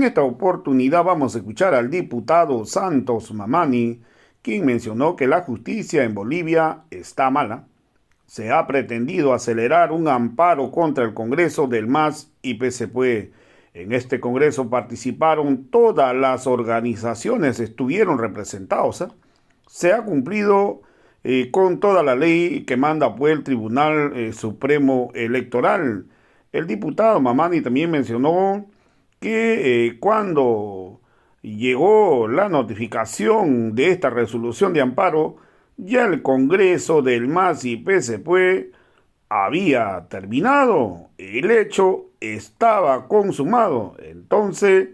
En esta oportunidad vamos a escuchar al diputado Santos Mamani, quien mencionó que la justicia en Bolivia está mala. Se ha pretendido acelerar un amparo contra el Congreso del MAS y PSPUE. En este Congreso participaron todas las organizaciones, estuvieron representados. Se ha cumplido con toda la ley que manda pues el Tribunal Supremo Electoral. El diputado Mamani también mencionó que cuando llegó la notificación de esta resolución de amparo, ya el Congreso del MAS y PSPUE había terminado, el hecho estaba consumado, entonces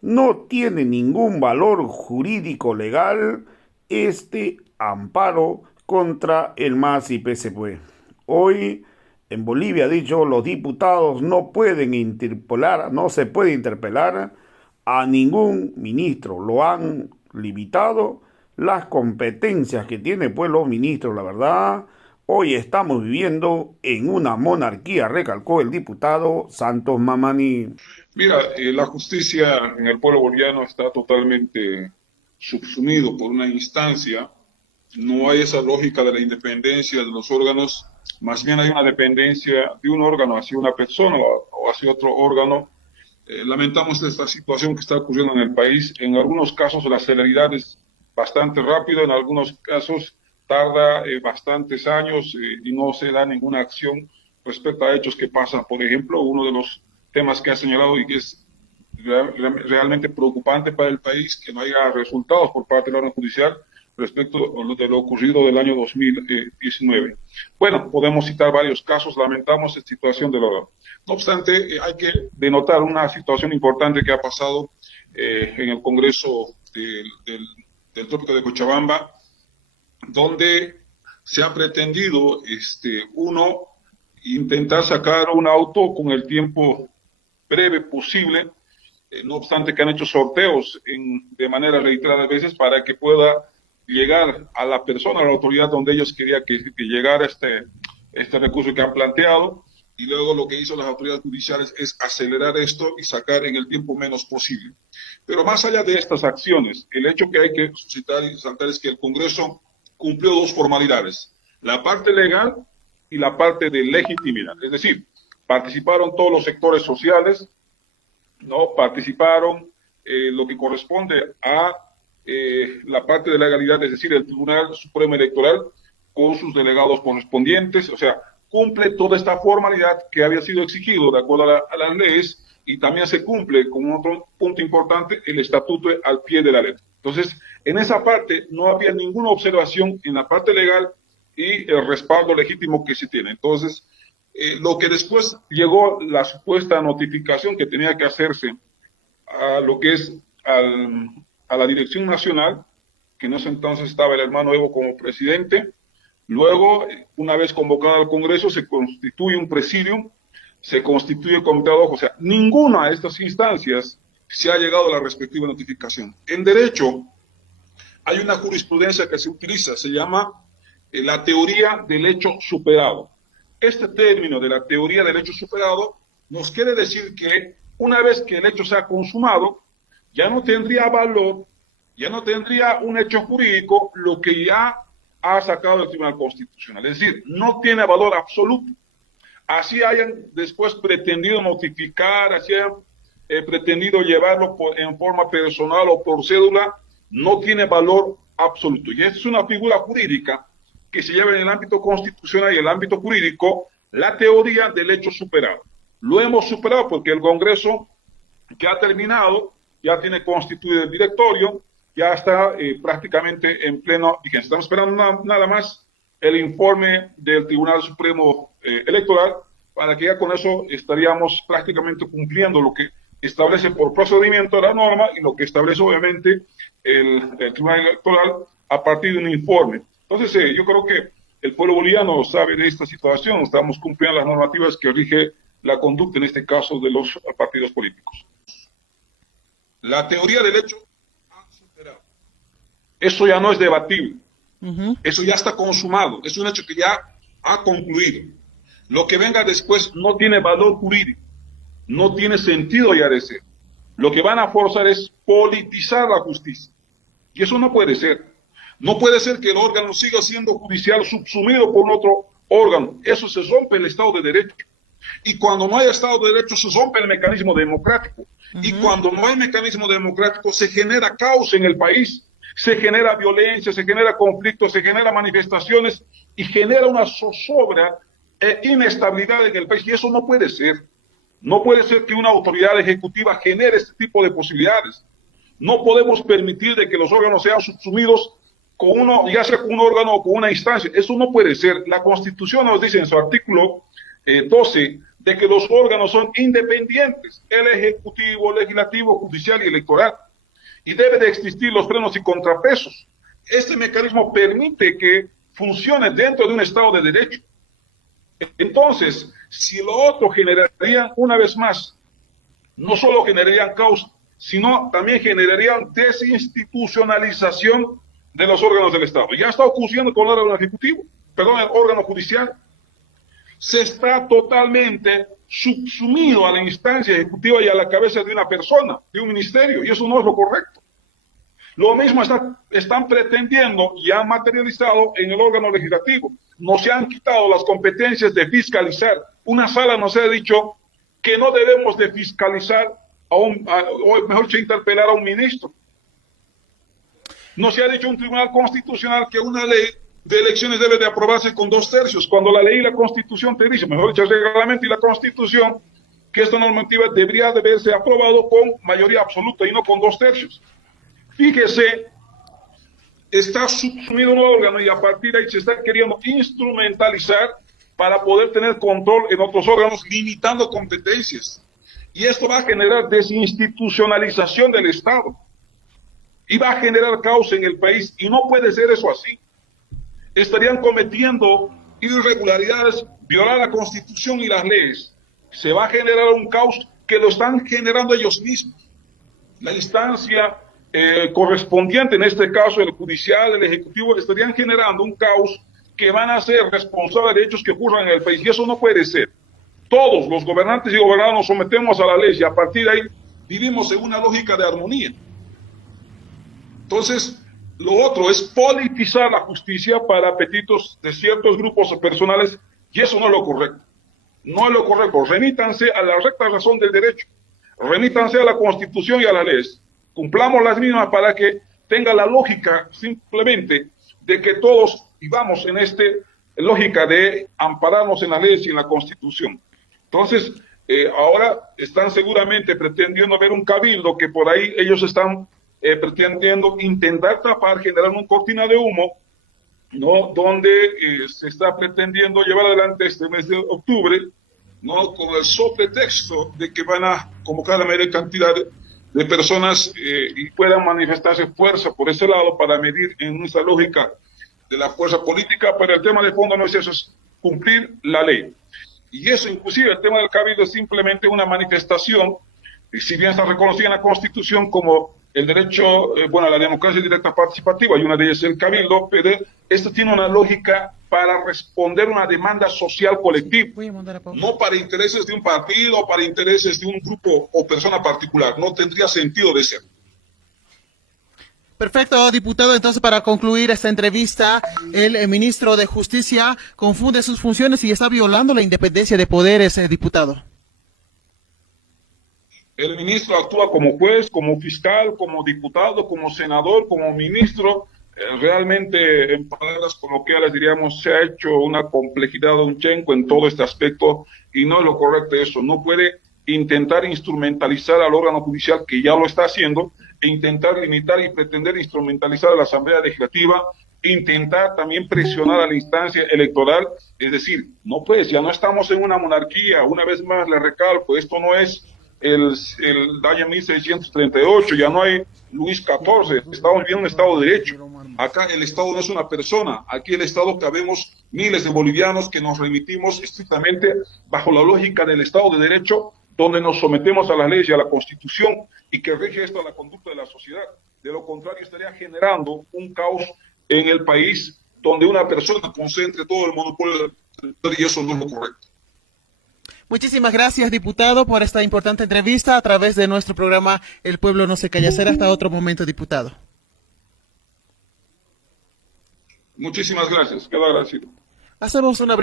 no tiene ningún valor jurídico legal este amparo contra el MAS y PSPUE. Hoy en Bolivia, ha dicho, los diputados no pueden interpelar, no se puede interpelar a ningún ministro. Lo han limitado las competencias que tienen pues los ministros, la verdad. Hoy estamos viviendo en una monarquía, recalcó el diputado Santos Mamani. Mira, la justicia en el pueblo boliviano está totalmente subsumido por una instancia. No hay esa lógica de la independencia de los órganos, más bien hay una dependencia de un órgano hacia una persona o hacia otro órgano. Lamentamos esta situación que está ocurriendo en el país. En algunos casos la celeridad es bastante rápida, en algunos casos tarda bastantes años y no se da ninguna acción respecto a hechos que pasan. Por ejemplo, uno de los temas que ha señalado y que es realmente preocupante para el país, que no haya resultados por parte del orden judicial respecto de lo ocurrido del año 2019. Bueno, podemos citar varios casos, lamentamos esta situación del órgano. No obstante, hay que denotar una situación importante que ha pasado en el Congreso del Trópico de Cochabamba, donde se ha pretendido, intentar sacar un auto con el tiempo breve posible, no obstante que han hecho sorteos de manera reiterada veces para que pueda llegar a la persona, a la autoridad donde ellos querían que llegara este recurso que han planteado, y luego lo que hizo las autoridades judiciales es acelerar esto y sacar en el tiempo menos posible. Pero más allá de estas acciones, el hecho que hay que suscitar y resaltar es que el Congreso cumplió dos formalidades, la parte legal y la parte de legitimidad, es decir, participaron todos los sectores sociales, ¿no? Participaron lo que corresponde a la parte de legalidad, es decir, el Tribunal Supremo Electoral con sus delegados correspondientes, o sea, cumple toda esta formalidad que había sido exigido de acuerdo a las leyes, y también se cumple con otro punto importante, el estatuto al pie de la letra. Entonces, en esa parte no había ninguna observación en la parte legal y el respaldo legítimo que se tiene. Entonces, lo que después llegó la supuesta notificación que tenía que hacerse a lo que es a la Dirección Nacional, que en ese entonces estaba el hermano Evo como presidente. Luego, una vez convocado al Congreso, se constituye un presidium, se constituye el comité ad hoc, o sea, ninguna de estas instancias se ha llegado a la respectiva notificación. En derecho, hay una jurisprudencia que se utiliza, se llama la teoría del hecho superado. Este término de la teoría del hecho superado nos quiere decir que una vez que el hecho se ha consumado, ya no tendría valor, ya no tendría un hecho jurídico lo que ya ha sacado el Tribunal Constitucional. Es decir, no tiene valor absoluto. Así hayan después pretendido notificar, así hayan pretendido llevarlo en forma personal o por cédula, no tiene valor absoluto. Y esta es una figura jurídica que se lleva en el ámbito constitucional y el ámbito jurídico, la teoría del hecho superado. Lo hemos superado porque el Congreso que ha terminado, ya tiene constituido el directorio, ya está prácticamente en pleno vigencia. Estamos esperando nada más el informe del Tribunal Supremo Electoral para que ya con eso estaríamos prácticamente cumpliendo lo que establece por procedimiento la norma y lo que establece obviamente el Tribunal Electoral a partir de un informe. Entonces yo creo que el pueblo boliviano sabe de esta situación, estamos cumpliendo las normativas que rige la conducta en este caso de los partidos políticos. La teoría del hecho ha superado. Eso ya no es debatible. Eso ya está consumado. Es un hecho que ya ha concluido. Lo que venga después no tiene valor jurídico. No tiene sentido ya de ser. lo que van a forzar es politizar la justicia. Y eso no puede ser. No puede ser que el órgano siga siendo judicial subsumido por otro órgano. Eso se rompe el Estado de Derecho. Y cuando no hay Estado de Derecho se rompe el mecanismo democrático. Y cuando no hay mecanismo democrático se genera caos en el país. Se genera violencia, se genera conflicto, se genera manifestaciones y genera una zozobra e inestabilidad en el país. Y eso no puede ser. No puede ser que una autoridad ejecutiva genere este tipo de posibilidades. No podemos permitir de que los órganos sean subsumidos con uno, ya sea con un órgano o con una instancia. Eso no puede ser. La Constitución nos dice en su artículo 12 de que los órganos son independientes, el ejecutivo, legislativo, judicial y electoral. Y debe de existir los frenos y contrapesos. Este mecanismo permite que funcione dentro de un Estado de Derecho. Entonces, si lo otro generaría, una vez más, no solo generarían caos, sino también generarían desinstitucionalización de los órganos del Estado. Ya está ocurriendo con el órgano ejecutivo, perdón, el órgano judicial. Se está totalmente subsumido a la instancia ejecutiva y a la cabeza de una persona, de un ministerio, y eso no es lo correcto. Lo mismo están pretendiendo y han materializado en el órgano legislativo. Nos se han quitado las competencias de fiscalizar. Una sala nos ha dicho que no debemos de fiscalizar o mejor dicho, interpelar a un ministro. No se ha dicho un tribunal constitucional que una ley de elecciones debe de aprobarse con 2/3, cuando la ley y la Constitución te dice, mejor dicho, el reglamento y la Constitución, que esta normativa debería de haberse aprobado con mayoría absoluta y no con 2/3. Fíjese, está subsumido un órgano y a partir de ahí se está queriendo instrumentalizar para poder tener control en otros órganos, limitando competencias. Y esto va a generar desinstitucionalización del Estado. Y va a generar caos en el país. Y no puede ser eso así. Estarían cometiendo irregularidades, violar la Constitución y las leyes. Se va a generar un caos que lo están generando ellos mismos. La instancia correspondiente, en este caso el judicial, el ejecutivo, estarían generando un caos que van a ser responsables de hechos que ocurran en el país. Y eso no puede ser. Todos los gobernantes y gobernados nos sometemos a la ley y a partir de ahí vivimos en una lógica de armonía. Entonces, lo otro es politizar la justicia para apetitos de ciertos grupos personales y eso no es lo correcto. No es lo correcto. Remítanse a la recta razón del derecho. Remítanse a la Constitución y a las leyes. Cumplamos las mismas para que tenga la lógica simplemente de que todos vivamos en esta lógica de ampararnos en las leyes y en la Constitución. Entonces, ahora están seguramente pretendiendo ver un cabildo que por ahí ellos están pretendiendo intentar tapar, generar una cortina de humo, ¿no? Donde se está pretendiendo llevar adelante este mes de octubre, ¿no? Con el sobretexto de que van a convocar la mayor cantidad de personas y puedan manifestarse fuerza por ese lado para medir en esa lógica de la fuerza política, pero el tema de fondo no es eso, es cumplir la ley. Y eso, inclusive, el tema del cabildo es simplemente una manifestación, y si bien está reconocida en la Constitución como el derecho, a la democracia directa participativa, y una de ellas es el cabildo, pero esto tiene una lógica para responder a una demanda social colectiva, no para intereses de un partido o para intereses de un grupo o persona particular. No tendría sentido de ser. Perfecto, diputado. Entonces, para concluir esta entrevista, el ministro de Justicia confunde sus funciones y está violando la independencia de poderes, diputado. El ministro actúa como juez, como fiscal, como diputado, como senador, como ministro. Realmente, en palabras coloquiales, diríamos, se ha hecho una complejidad, un chenco en todo este aspecto y no es lo correcto eso. No puede intentar instrumentalizar al órgano judicial, que ya lo está haciendo, e intentar limitar y pretender instrumentalizar a la Asamblea Legislativa, intentar también presionar a la instancia electoral. Es decir, no pues, ya no estamos en una monarquía. Una vez más le recalco, esto no es el año 1638, ya no hay Luis XIV, estamos viviendo un Estado de Derecho. Acá el Estado no es una persona, aquí el Estado cabemos miles de bolivianos que nos remitimos estrictamente bajo la lógica del Estado de Derecho, donde nos sometemos a las leyes y a la Constitución y que rige esto a la conducta de la sociedad. De lo contrario, estaría generando un caos en el país donde una persona concentre todo el monopolio del territorio y eso no es lo correcto. Muchísimas gracias, diputado, por esta importante entrevista a través de nuestro programa El Pueblo No Se Calla. Será hasta otro momento, diputado. Muchísimas gracias. Quedo agradecido. Hacemos una